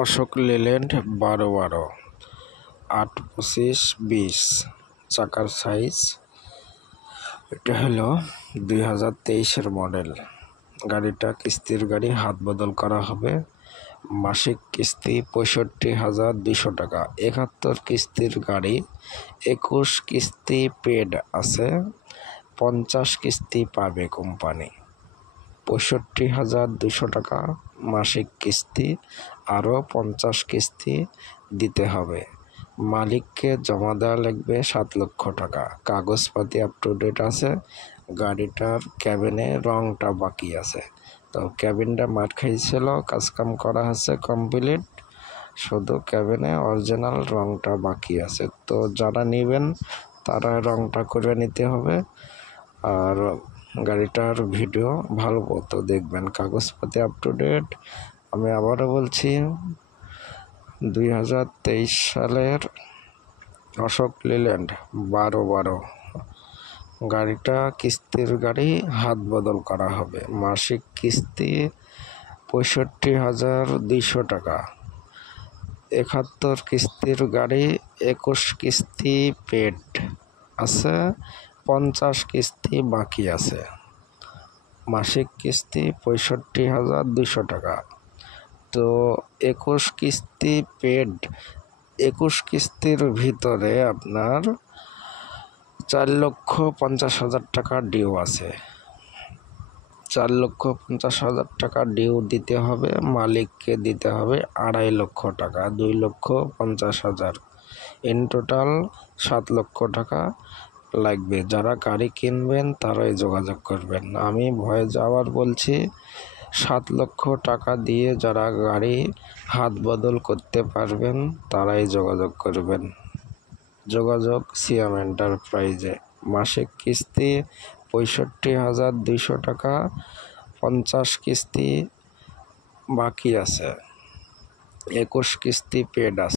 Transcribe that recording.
Ashok Leyland 1212 825-20 চাকার size. এটা হলো 2023-এর মডেল। গাড়িটা কিস্তির গাড়ি, হাত বদল করা হবে। মাসিক কিস্তি 65,200 টাকা। 71 কিস্তির গাড়ি, 21 কিস্তি পেড আছে, 50 কিস্তি পাবে কোম্পানি। 65,200 টাকা মাসিক কিস্তি, আরও 50 কিস্তি দিতে হবে। মালিককে জমা দেওয়া লাগবে 7 লক্ষ টাকা। কাগজপাতি আপ টু ডেট আছে। গাড়িটার ক্যাবিনে রংটা বাকি আছে, তো ক্যাবিনটা মার খাইছিল, কাজকাম করা আছে কমপ্লিট, শুধু ক্যাবিনে অরিজিনাল রংটা বাকি আছে। তো যারা নেবেন তারা রংটা করে নিতে হবে। আর গাড়িটার ভিডিও ভালো মতো দেখবেন, কাগজপাতি আপ টু ডেট। আমি আবারও বলছি, 2023 সালের অশোক লেল্যান্ড 1212 গাড়িটা কিস্তির গাড়ি, হাত বদল করা হবে। মাসিক কিস্তি 65,200 টাকা। 71 কিস্তির গাড়ি, 21 কিস্তি পেড আছে, 50 কিস্তি বাকি আছে। মাসিক কিস্তি 65,200 টাকা। তো 21 কিস্তি পেড, 21 কিস্তির ভিতরে আপনার 4,50,000 টাকা ডিউ আছে। 4,50,000 টাকা ডিউ দিতে হবে। মালিককে দিতে হবে 2.5 লক্ষ টাকা, 2,50,000। ইন টোটাল 7 লক্ষ টাকা লাগবে। যারা গাড়ি কিনবেন তারাই যোগাযোগ করবেন। আমি ভয়ে যাওয়ার বলছি, 7 লক্ষ টাকা দিয়ে যারা গাড়ি হাত বদল করতে পারবেন তারাই যোগাযোগ করবেন। যোগাযোগ সিয়াম এন্টারপ্রাইজে। মাসিক কিস্তি 65,200 টাকা, 50 কিস্তি বাকি আছে, 21 কিস্তি পেড আছে।